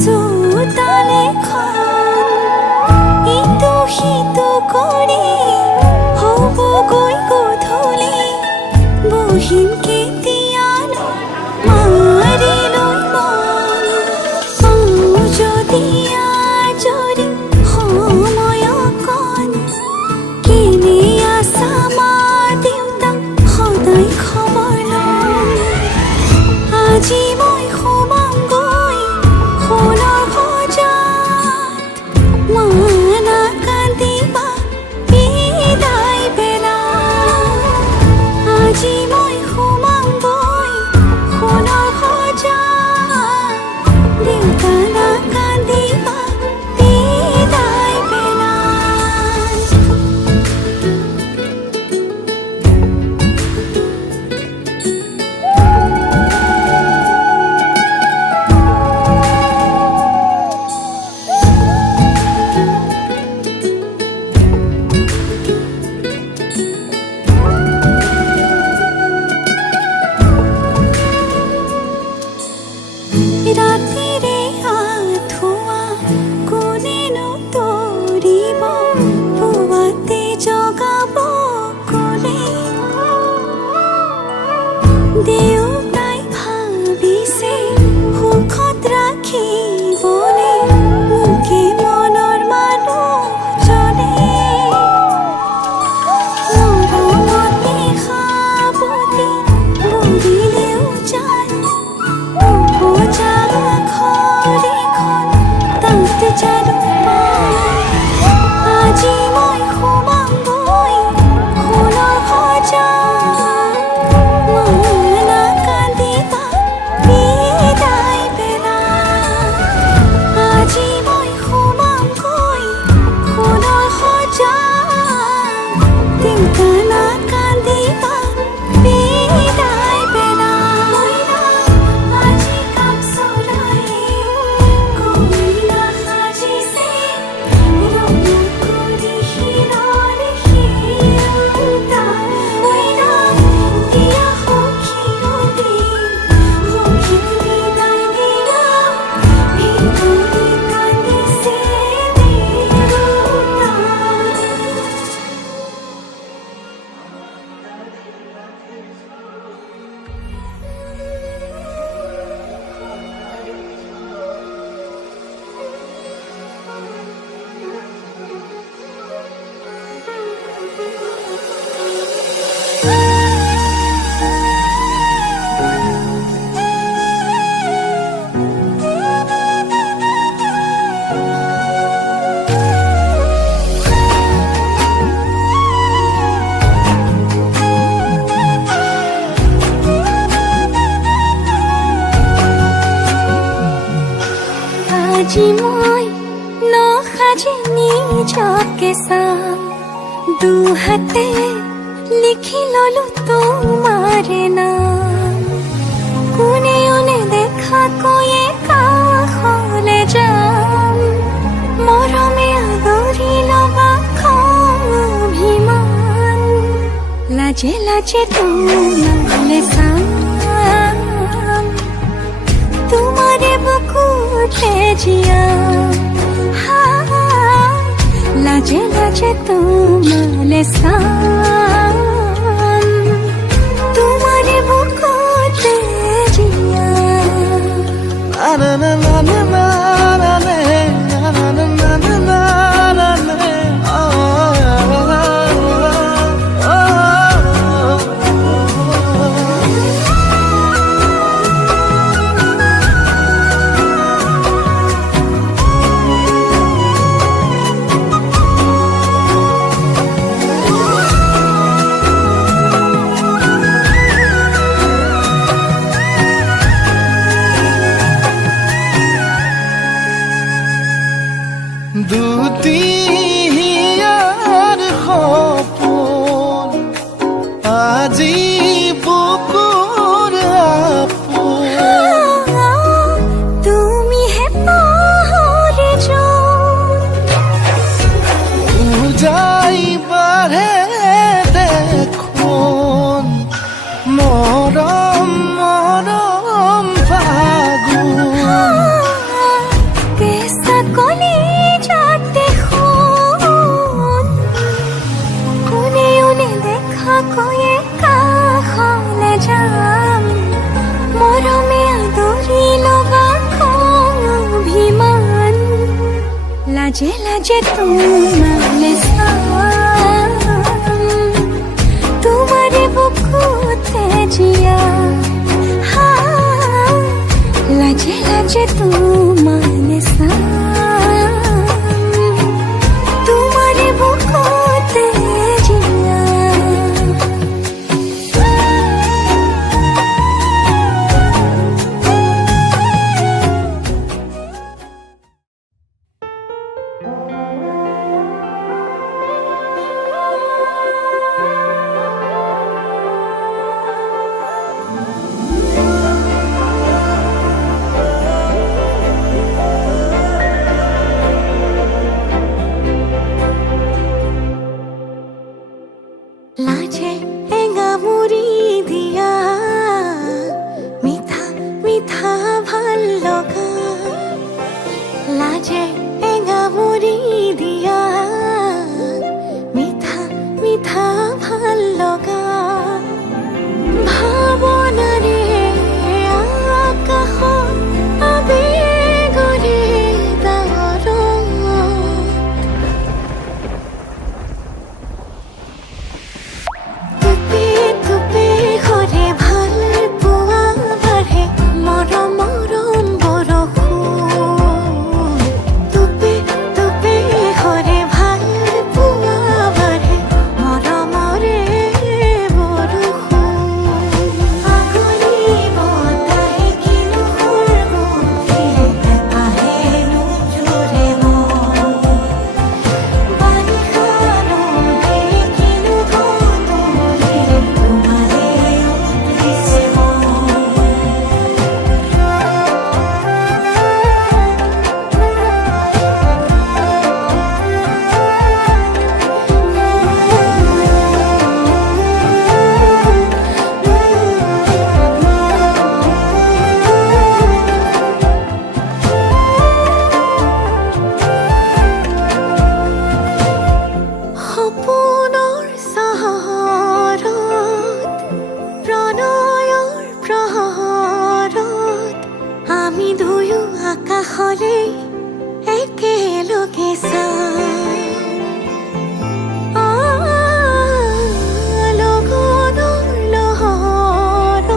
চোতালে ইটো সিটো কৰি হ'বগৈ গধূলি বহিম কেতিয়ানো মাৰি লৈ মন পাওঁ যদি আজৰি সময় অকণ কেনে আছা মা দেউতাক সদায় খবৰ লওঁ আজি মই সোমামগৈ সোণৰ সজাত মা নাকান্দিবা বিদায় বেলা আজি মই সোমামগৈ সোণৰ সজাত দেউতা নাকান্দিবা বিদায় বেলা ৰাতিৰে আঁঠুৱা কোনেনো তৰিব পুৱাতে জগাব ক'লে দেউতাই ভাবিছে সুখত ৰাখিবলে মোকে মনৰ মানুহজনে মৰমতে সাৱটি বুলিলেও যায় ঘৰখন তাত জানো আজি মই সোমামগৈ সোণৰ সজাত মা নাকান্দিবা বিদায় বেলা আজি মই সোমামগৈ সোণৰ সজাত দেউতা নাকান্দিবা বিদায় বেলা আজি কাম চলাই কইনা সাজিছে ৰঙা কৰি শিৰৰে শিৰোতা দিয়া সখীয়তে সখীক বিদায় দিয়া ভিতৰি কান্দিছে দেউতা আজি মই নসাজি নিজকে চাম দুহাতে লিখি ললো তোমাৰে নাম কোনেও নেদেখাকৈয়ে কাষলে যাম মৰমে আদৰি ল'বা খং অভিমান লাজে লাজে তোমালে চাম তোমারে বুকুতে জিয়া লাজে লাজে তোমালে সাম তোমারে বুকুতে জিয়া na na na na na na na na na na na लाजे लाजे तुम्हारे तुम्हारे बुकुते जिया हाँ लाजे लाजे तुम्हारे तुम्हारे बुकुते जिया लाजे एंगा मुरी दिया मिठा मिठा भाल्लगा लाजे एंगा मुरी दिया मिठा मिठा भाल्लगा भावनारे आकाश आवेगरे दार तुपे तुपे घरे ভাল পোৱা বাঢ়ে মৰম মৰম বৰষুণ তুপে তুপে ঘৰে ভাল পোৱা বাঢ়ে মৰমৰে বৰষুণ আগলি বতাহে কিনো সৰগঠিৰে আহে নোজোৰে মন বাৰিষা ৰ'দে কিনো ধুঁৱলীৰে তোমাৰে উঠিছে সপোনৰ চহৰত প্ৰণয়ৰ প্ৰহৰত আমি দুয়ো আকাশলে একেলগে লগনৰ লহৰত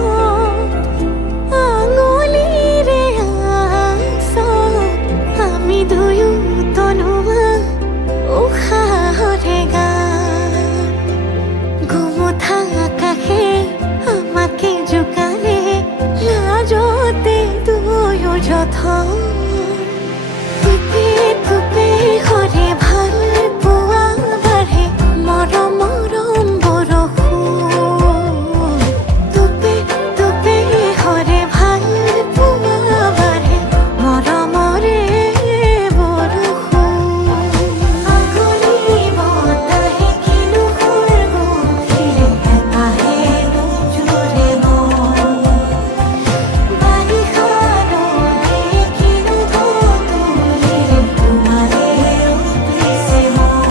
আঙুলিৰে আঁচত আমি দুয়ো তনুৱা উশাহৰে গান গোমোঠা আকাশে আমাকে জোকালে লাজতে দুয়ো যথন তুপে তুপে ঘৰে ভাল পোৱা বাঢ়ে মৰম মৰম বৰষুণ তুপে তুপে ঘৰে ভাল পোৱা বাঢ়ে মৰমৰে বৰষুণ আগলি বতাহে কিনো সৰগঠিৰে আহে নোজোৰে মন বাৰিষা ৰ'দে কিনো ধুঁৱলীৰে তোমাৰে উঠিছে মন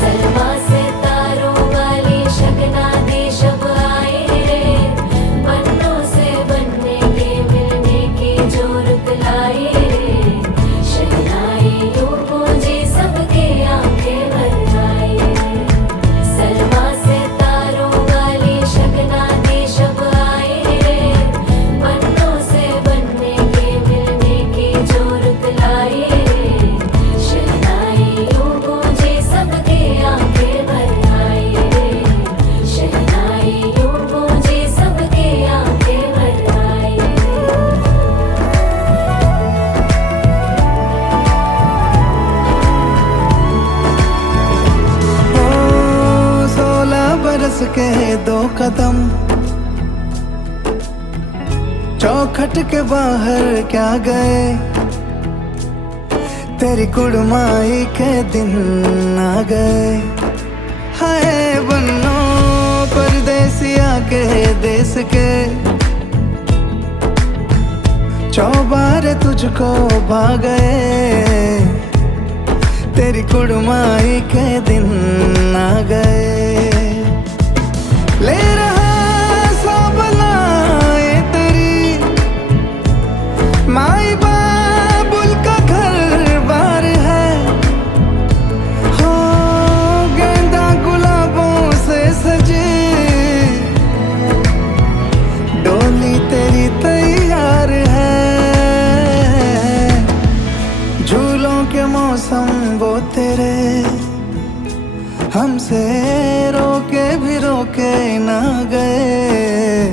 सलमा से तारों वाली शगना दे शब आए रे बन्नों से बनने के मिलने की जो रुत लाए रे शहनाई यूं गूंजी सबके आंखें भर आए सलमा से तारों वाली शगना दे शब आए रे बन्नों से बनने के मिलने की जो रुत लाए रे शहनाई यूं गूंजी सबके आंखें भर आए शहनाई यूं गूंजी सबके आंखें भर आए ओ 16 बरस के 2 कदम चौखट के बाहर क्या गए तेरी कुड़माई के दिन आ गए हाय बन्नो परदेसिया के देश के गुब्बारे तुझको भा गए, तेरी कुड़माई के दिन आ गए। ले रहा सब लाए तेरी माई बाबुल का घर बार है, हो गेंदा गुलाबों से सजी डोली तेरी तैयार है। झूलों के मौसम वो तेरे हमसे रोके भी रोके ना गए,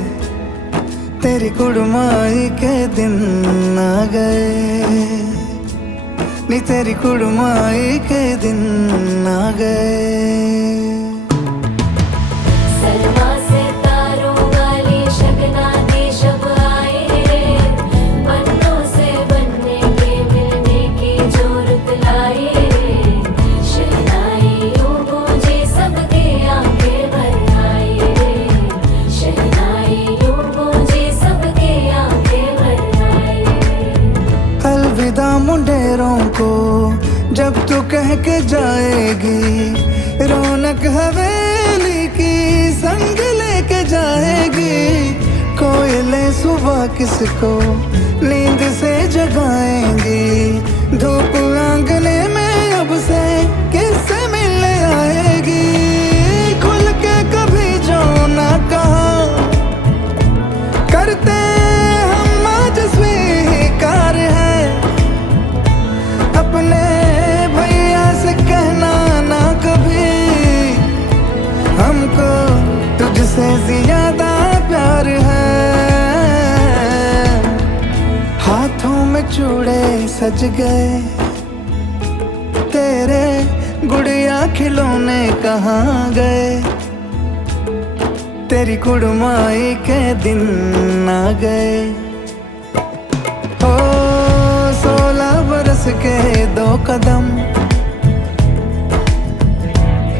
तेरी कुड़माई के दिन आ गए, नी तेरी कुड़माई के दिन आ गए। सलमा से तारों वाली शगना दी शब आए रे, बन्नों से बनने के मिलने की जोरत लाए रे, शहनाई यूं गूंजे सबके आंखें भर आए रे, शहनाई यूं गूंजे सबके आंखें भर आए रे। अलविदा मुंडेरों को जब तू कह के जाएगी, रौनक हवेली की संग लेके जाएगी। कोयले सुबह किसको नींद से जगाएंगी, धूप आंगने में अब से किससे मिलने आएगी। खुल के कभी जो ना कहा करते हम आज स्वीकार है, अपने भैया से कहना ना कभी, हमको तुझसे ज्यादा प्यार है। हाथों में चूड़े सज गए, तेरे गुड़िया खिलौने कहाँ गए, तेरी कुड़माई के दिन आ गए। ओ 16 बरस के 2 कदम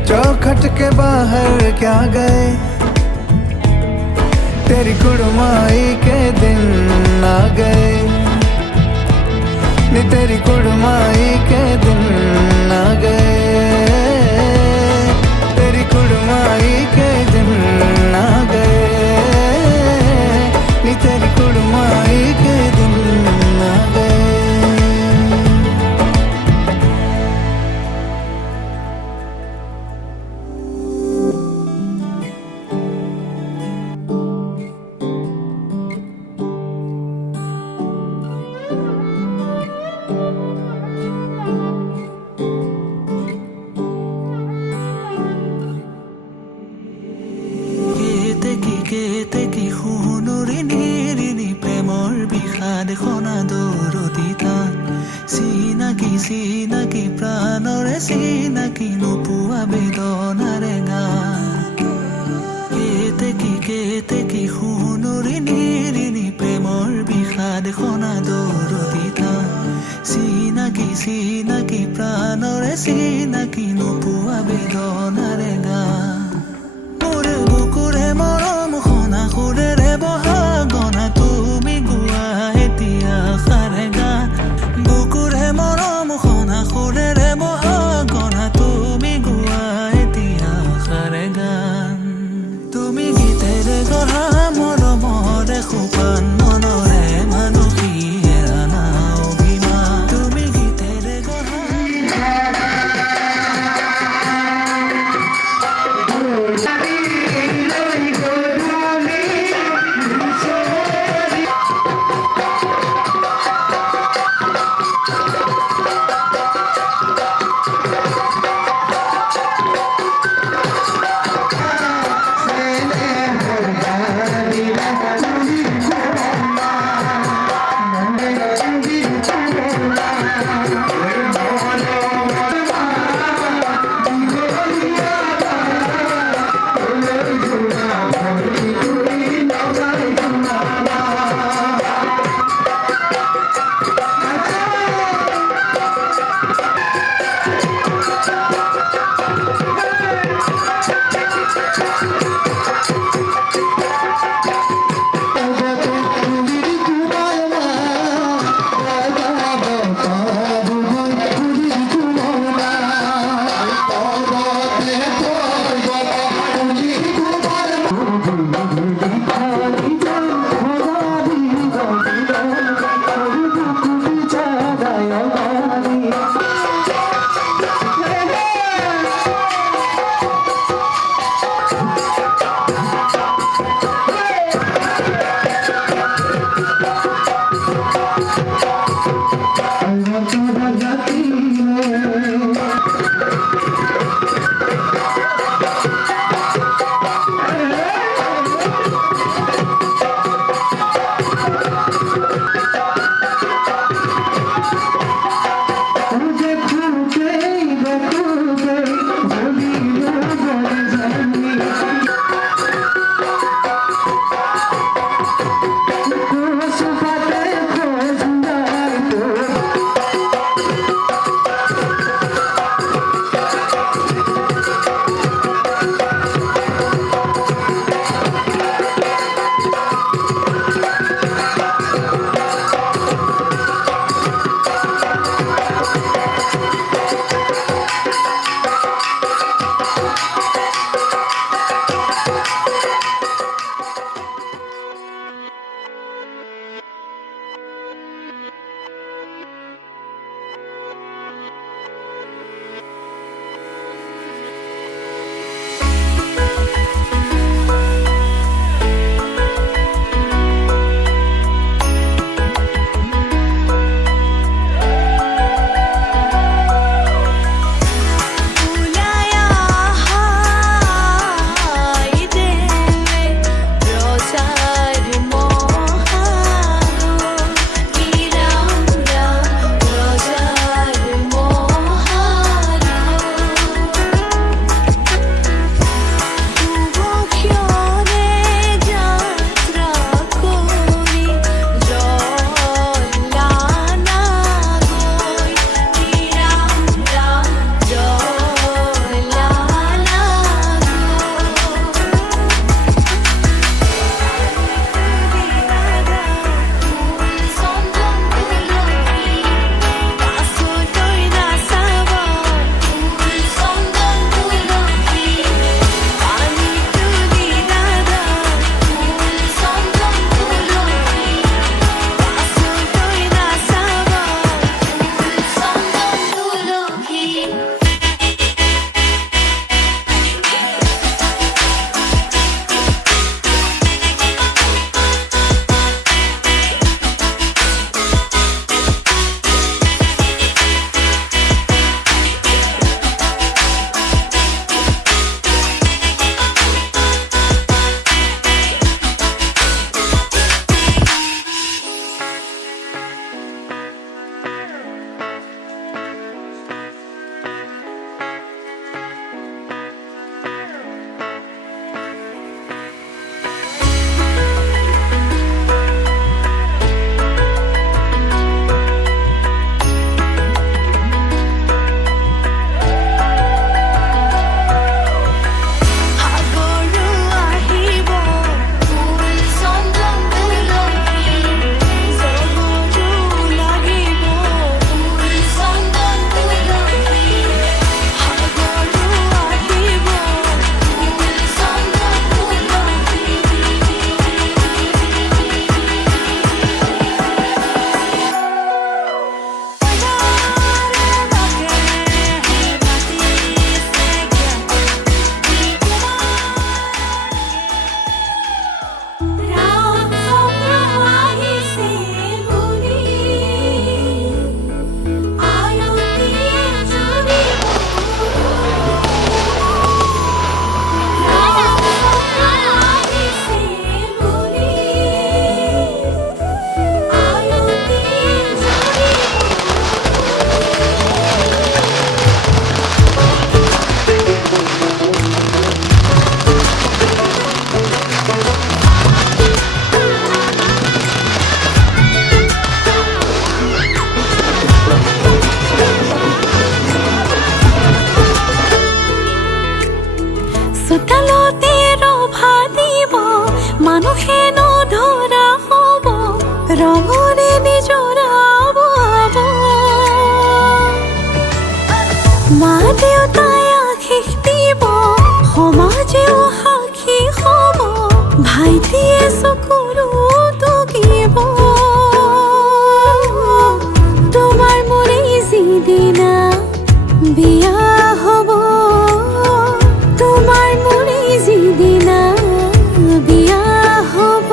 चौखट के बाहर क्या गए, तेरी कुड़माई के दिन आ गए, नी तेरी कुड़माई के दिन आ गए, तेरी कुड़माई के दिन आ गए, नी तेरी कुड़माई के दिन आ गए। কেতেকি সোণৰি নিৰিণি প্ৰেমৰ বিষাদ খনা দৰদি তাত, চিনাকি চিনাকি প্ৰাণৰে চিনাকি নোপোৱা বেদনাৰে গান। কেতেকি সোণৰি নিৰিণি প্ৰেমৰ বিষাদ খনা দৰদি তাত, চিনাকি চিনাকি প্ৰাণৰে চিনাকি নোপোৱা বেদনাৰে গান। মোৰে বুকুৰে মৰম খনা সুৰেৰে বহা গনা, তুমি গোৱা এতিয়া সাৰে গান। বুকুৰে মৰম খনা সুৰেৰে বহা গনা, তুমি গোৱা এতিয়া সাৰে গান। তুমি গীতেৰে গঢ়া মৰমৰে সোপান, মনৰে মানসী এৰানা অভিমান। তুমি গীতেৰে গঢ়া চোতালতে ৰভা দিব মানুহে নধৰা হ'ব ৰঙৰে নিজৰাব মা দেউতাই আশীষ দিব সমাজেও সাক্ষী হ'ব ভাইটিয়ে চকুৰো টুকিব তোমাৰ মোৰে যিদিনা বিয়া হ'ব তোমাৰ মোৰে যিদিনা বিয়া হ'ব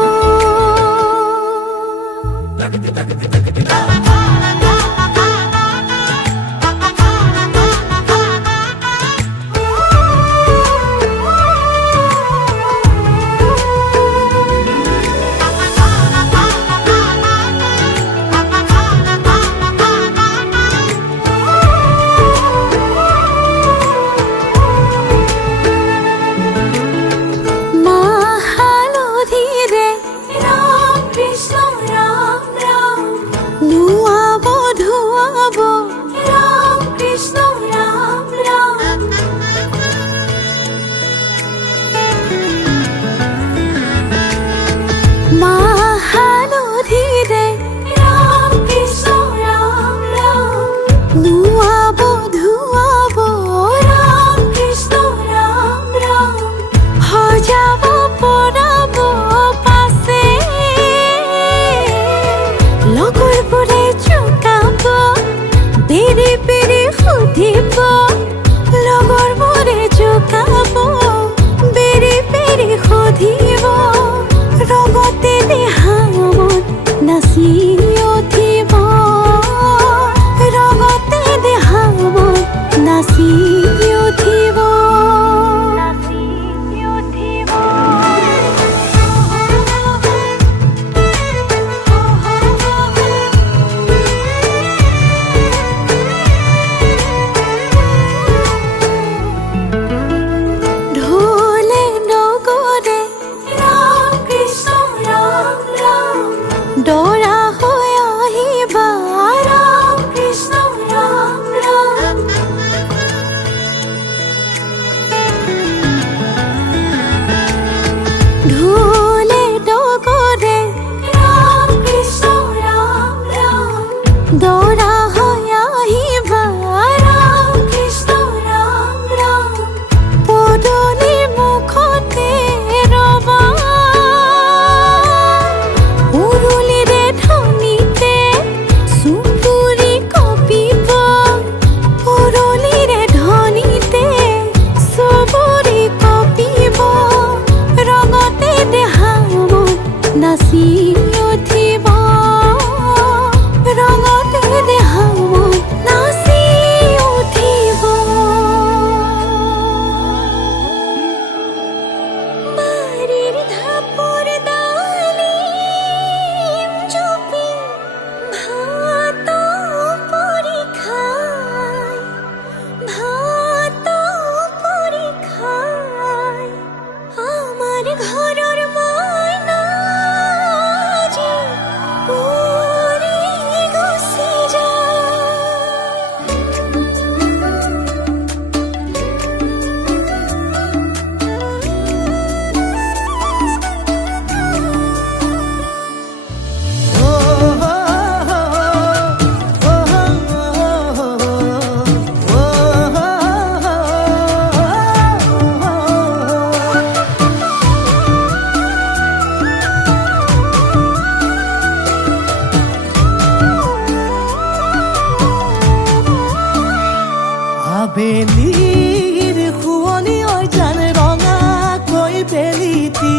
বেলিৰ শুৱনি ঐ জান ৰঙাকৈ বেলিটি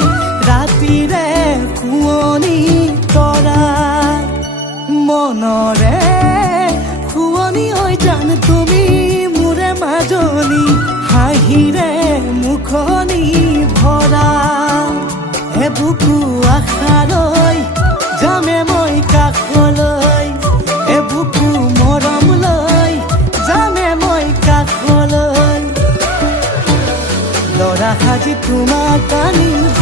ৰাতিৰে শুৱনি তৰা মনৰে শুৱনি ঐ জান তুমি মোৰে মাজনী হাঁহিৰে মুখনি ভৰা বুকু আশালৈ যামে মই কাষলৈ বুকু মৰম লৈ যামে মই কাষলৈ লৰা সাজি তোমাক আনিব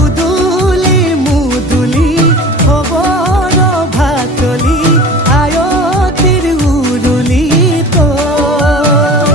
উদুলি মুদুলি খবৰ ভাতলি আয়তিৰ উৰুলি তই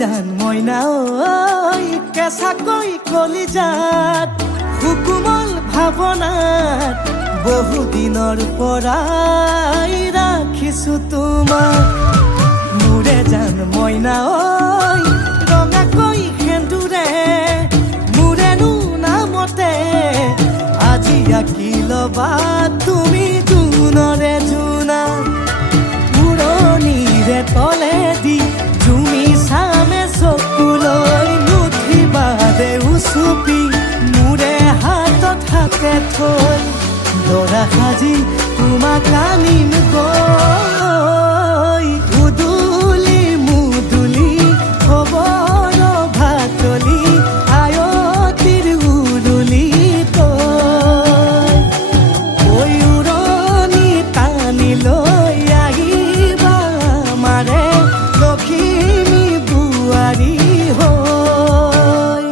জান মইনা ঐ কেঁচাকৈ কলিজাত সুকুমল ভাৱনাত বহুদিনৰ পৰাই ৰাখিছো তোমাক মোৰে জান মইনা ঐ ৰঙাকৈ সেন্দুৰে মোৰেনো নামতে আজি আঁকি ল'বা তুমি জোনৰে জোনা উৰণিৰে তলেদি তুমি চামে চকুলৈ নুঠিবা দে উচুপি মোৰে হাতত হাতে থৈ দৰা সাজি তোমাক আনিম গৈ উদুলি মুদুলি খবৰ ভাতলি আয়তিৰ উৰুলি তই ঐ উৰণি টানি লৈ আহিবা আমাৰে লখিমী বোৱাৰী হৈ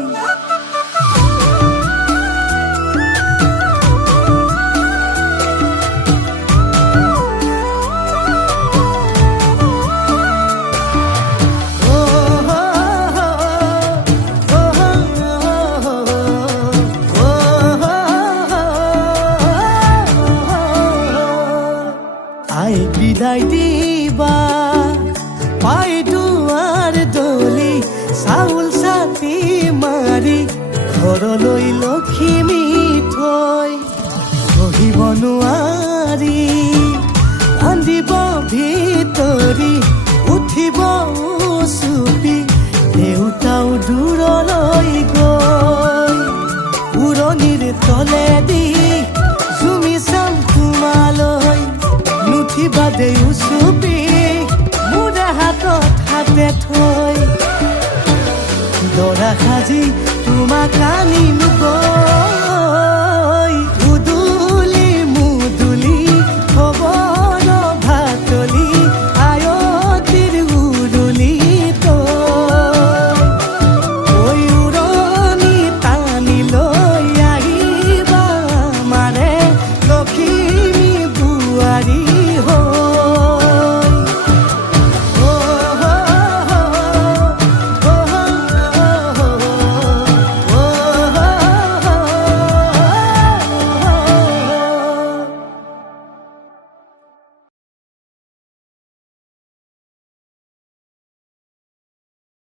আই বিদায় দিবা পাই দুৱাৰ দলি চাউল চাতি মাৰি ঘৰলৈ লখিমী থৈ সহিব নোৱাৰি কান্দিব ভিতৰি উঠিব চুপি দেউতাও দূৰলৈ গৈ উৰণিৰ তলেদি জুমি চাম তোমালৈ নুঠিবা দে উচুপি মোৰে হাতত হাতে থৈ দৰা সাজি তোমাক আনিম গৈ